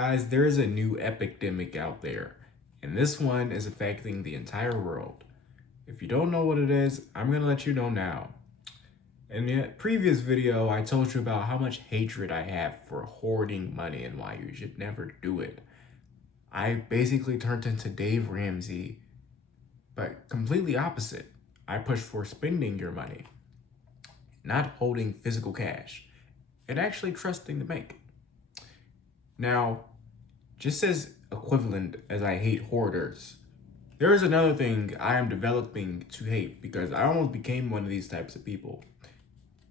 Guys, there is a new epidemic out there, and this one is affecting the entire world. If you don't know what it is, I'm gonna let you know now. In the previous video, I told you about how much hatred I have for hoarding money and why you should never do it. I basically turned into Dave Ramsey, but completely opposite. I push for spending your money, not holding physical cash, and actually trusting the bank. Now, just as equivalent as I hate hoarders, there is another thing I am developing to hate because I almost became one of these types of people.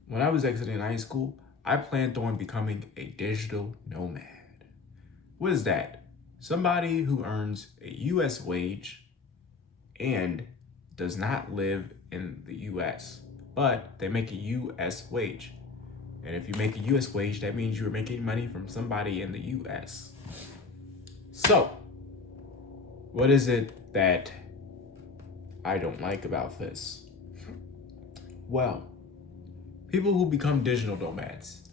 When I was exiting high school, I planned on becoming a digital nomad. What is that? Somebody who earns a US wage and does not live in the US, but they make a US wage. And if you make a US wage, that means you're making money from somebody in the US. So, what is it that I don't like about this? Well, people who become digital nomads,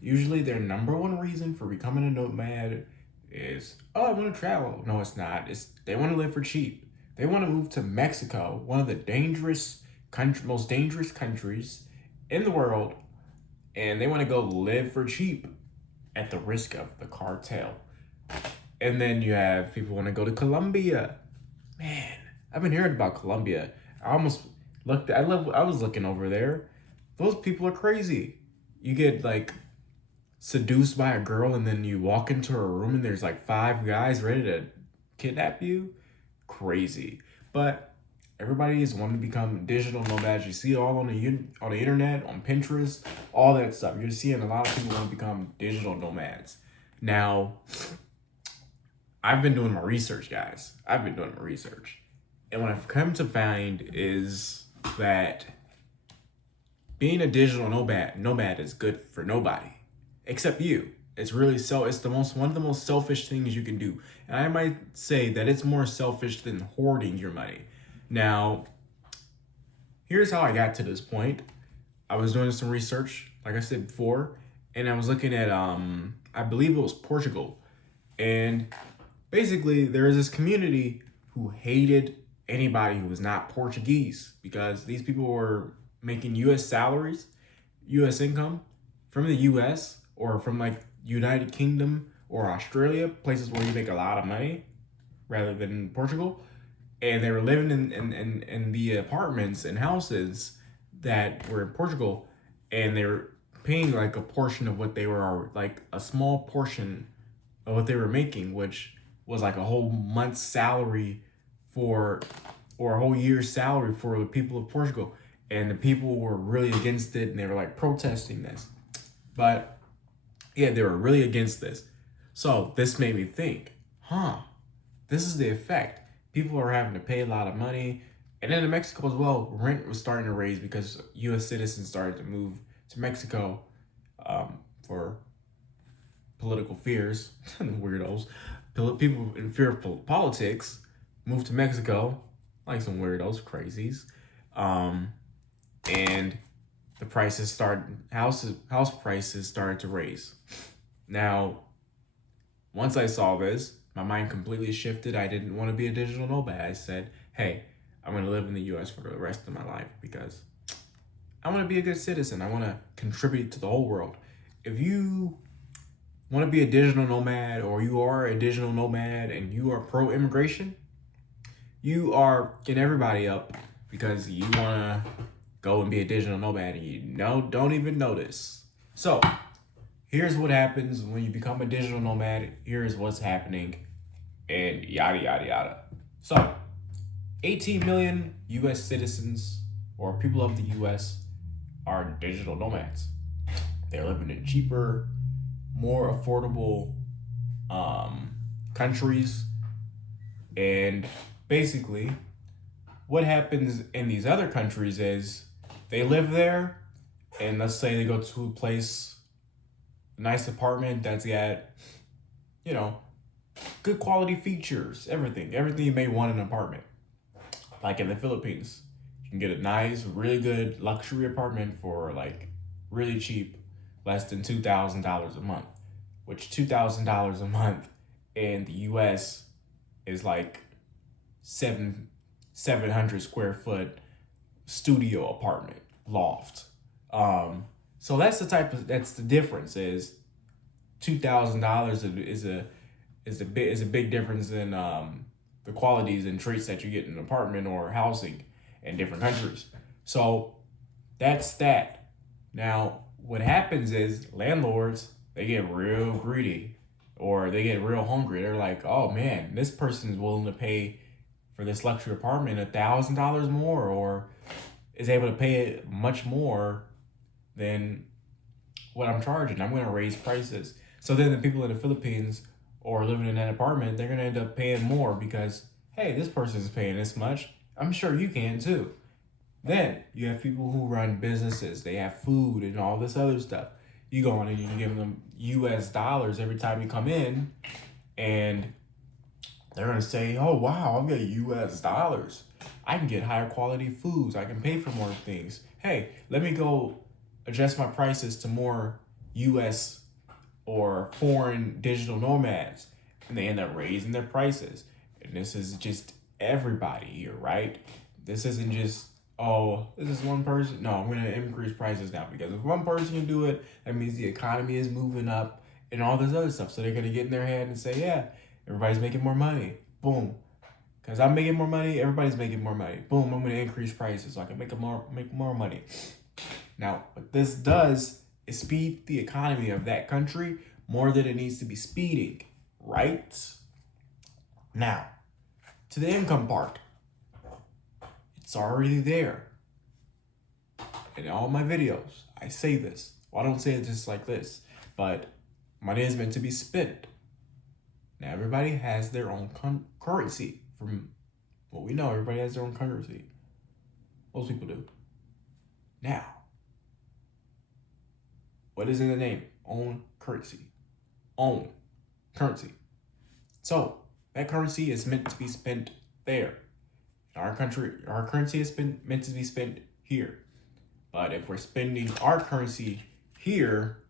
usually their number one reason for becoming a nomad is, oh, I want to travel. No, it's not. It's they want to live for cheap. They want to move to Mexico, one of the most dangerous countries in the world, and they want to go live for cheap at the risk of the cartel. And then you have people want to go to Colombia. Man, I've been hearing about Colombia. I almost looked. I was looking over there. Those people are crazy. You get like seduced by a girl, and then you walk into her room, and there's like 5 guys ready to kidnap you. Crazy. But everybody is wanting to become digital nomads. You see it all on the internet, on Pinterest, all that stuff. You're seeing a lot of people want to become digital nomads. Now, I've been doing my research, guys. I've been doing my research. And what I've come to find is that being a digital nomad is good for nobody except you. It's one of the most selfish things you can do. And I might say that it's more selfish than hoarding your money. Now, here's how I got to this point. I was doing some research, like I said before, and I was looking at I believe it was Portugal. And basically, there is this community who hated anybody who was not Portuguese because these people were making US salaries, US income from the US or from like United Kingdom or Australia, places where you make a lot of money rather than Portugal. And they were living in the apartments and houses that were in Portugal, and they were paying like a portion of what they were, like a small portion of what they were making, which was like a whole month's salary or a whole year's salary for the people of Portugal. And the people were really against it, and they were like protesting this. But yeah, they were really against this. So this made me think, this is the effect. People are having to pay a lot of money. And then in Mexico as well, rent was starting to raise because US citizens started to move to Mexico for political fears, weirdos. People in fear of politics moved to Mexico, like some weirdos, crazies. And the house prices started to raise. Now, once I saw this, my mind completely shifted. I didn't want to be a digital nomad. I said, hey, I'm going to live in the US for the rest of my life because I want to be a good citizen. I want to contribute to the whole world. If you want to be a digital nomad, or you are a digital nomad and you are pro-immigration, you are getting everybody up because you want to go and be a digital nomad and you don't even notice. So here's what happens when you become a digital nomad. Here's what's happening, and yada, yada, yada. So 18 million US citizens or people of the US are digital nomads. They're living in cheaper, more affordable countries. And basically, what happens in these other countries is they live there, and let's say they go to a place, a nice apartment that's got, good quality features, everything you may want in an apartment. Like in the Philippines, you can get a nice, really good luxury apartment for like really cheap, less than $2,000 a month. which $2,000 a month in the US is like 700 square foot studio apartment loft. So that's the difference. Is $2,000 is a big difference in the qualities and traits that you get in an apartment or housing in different countries. So that's that. Now, what happens is landlords, they get real greedy or they get real hungry. They're like, oh man, this person is willing to pay for this luxury apartment $1,000 more, or is able to pay it much more than what I'm charging. I'm going to raise prices. So then the people in the Philippines or living in that apartment, they're going to end up paying more because, hey, this person is paying this much. I'm sure you can too. Then you have people who run businesses. They have food and all this other stuff. You go in and you give them US dollars every time you come in, and they're going to say, oh, wow, I've got US dollars. I can get higher quality foods. I can pay for more things. Hey, let me go adjust my prices to more US or foreign digital nomads. And they end up raising their prices. And this is just everybody here, right? This isn't just, oh, this is one person. No, I'm going to increase prices now, because if one person can do it, that means the economy is moving up and all this other stuff. So they're going to get in their head and say, yeah, everybody's making more money. Boom. Because I'm making more money, everybody's making more money. Boom, I'm going to increase prices so I can make more money. Now, what this does is speed the economy of that country more than it needs to be speeding, right? Now, to the income part. It's already there. In all my videos, I say this. Well, I don't say it just like this, but money is meant to be spent. Now, everybody has their own currency. From what we know, everybody has their own currency. Most people do. Now, what is in the name? Own currency. Own currency. So, that currency is meant to be spent there. In our country, our currency is meant to be spent here. But if we're spending our currency here,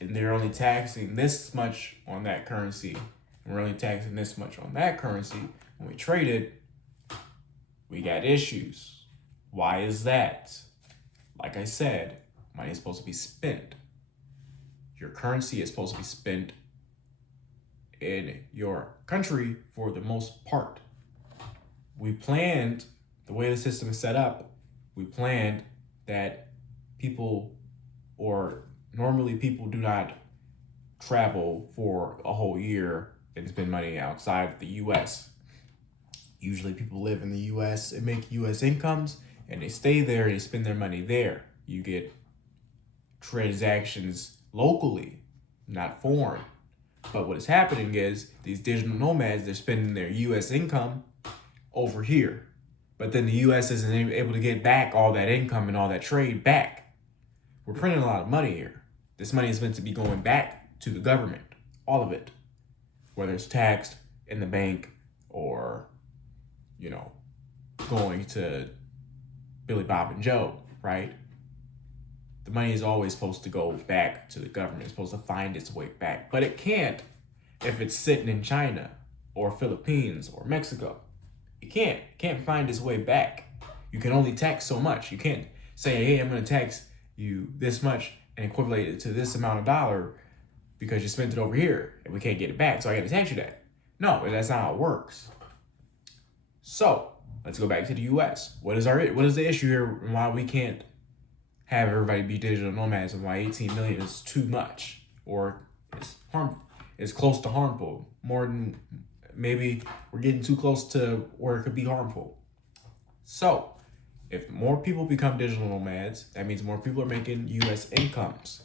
and they're only taxing this much on that currency, and we're only taxing this much on that currency, when we trade it, we got issues. Why is that? Like I said, money is supposed to be spent. Your currency is supposed to be spent in your country for the most part. We planned, the way the system is set up, we planned that people, or normally people do not travel for a whole year and spend money outside the US. Usually people live in the US and make US incomes, and they stay there and they spend their money there. You get transactions locally, not foreign. But what is happening is these digital nomads, they're spending their US income over here. But then the US isn't able to get back all that income and all that trade back. We're printing a lot of money here. This money is meant to be going back to the government, all of it. Whether it's taxed in the bank or, going to Billy Bob and Joe, right? The money is always supposed to go back to the government. It's supposed to find its way back. But it can't if it's sitting in China or Philippines or Mexico. It can't find its way back. You can only tax so much. You can't say, hey, I'm going to tax you this much and equivalent it to this amount of dollar because you spent it over here and we can't get it back, so I got to tax you that. No, that's not how it works. So let's go back to the US. What is the issue here and why we can't have everybody be digital nomads, and why 18 million is too much, or it's close to harmful, more than maybe we're getting too close to where it could be harmful. So if more people become digital nomads, that means more people are making US incomes.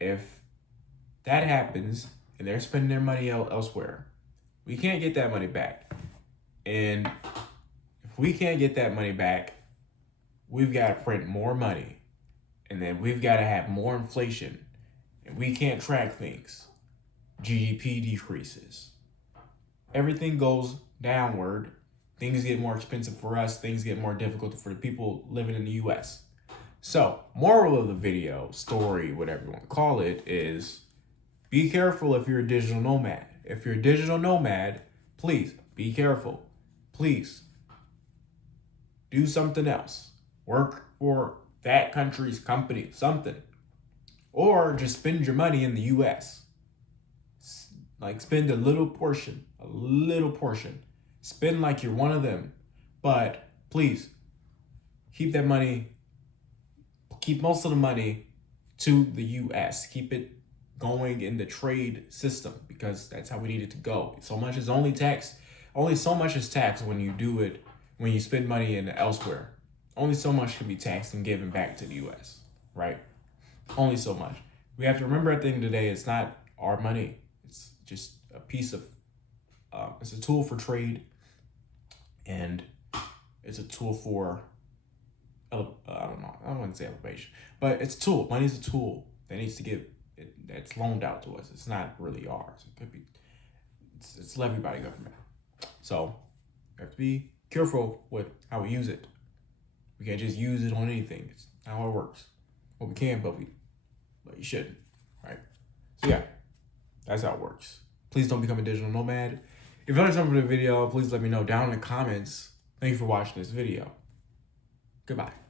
If that happens and they're spending their money elsewhere, we can't get that money back. And if we can't get that money back, we've got to print more money. And then we've got to have more inflation. And we can't track things. GDP decreases. Everything goes downward. Things get more expensive for us. Things get more difficult for the people living in the US. So, moral of the video, story, whatever you want to call it, is Be careful if you're a digital nomad. If you're a digital nomad, please be careful. Please do something else. Work for that country's company, something. Or just spend your money in the US. Like spend a little portion. Spend like you're one of them. But please keep that money, keep most of the money to the US. Keep it going in the trade system because that's how we need it to go. So much is only taxed. Only so much is taxed when you do it, when you spend money in elsewhere. Only so much can be taxed and given back to the US, right? Only so much. We have to remember at the end of the day, it's not our money. It's just a piece of, it's a tool for trade, and it's a tool for, I don't know, I wouldn't say elevation, but it's a tool. Money's a tool that needs to give, that's loaned out to us. It's not really ours. It could be, it's levied by the government. So we have to be careful with how we use it. We can't just use it on anything. It's not how it works. Well, we can, but you shouldn't, right? So yeah, that's how it works. Please don't become a digital nomad. If you learned something from the video, please let me know down in the comments. Thank you for watching this video. Goodbye.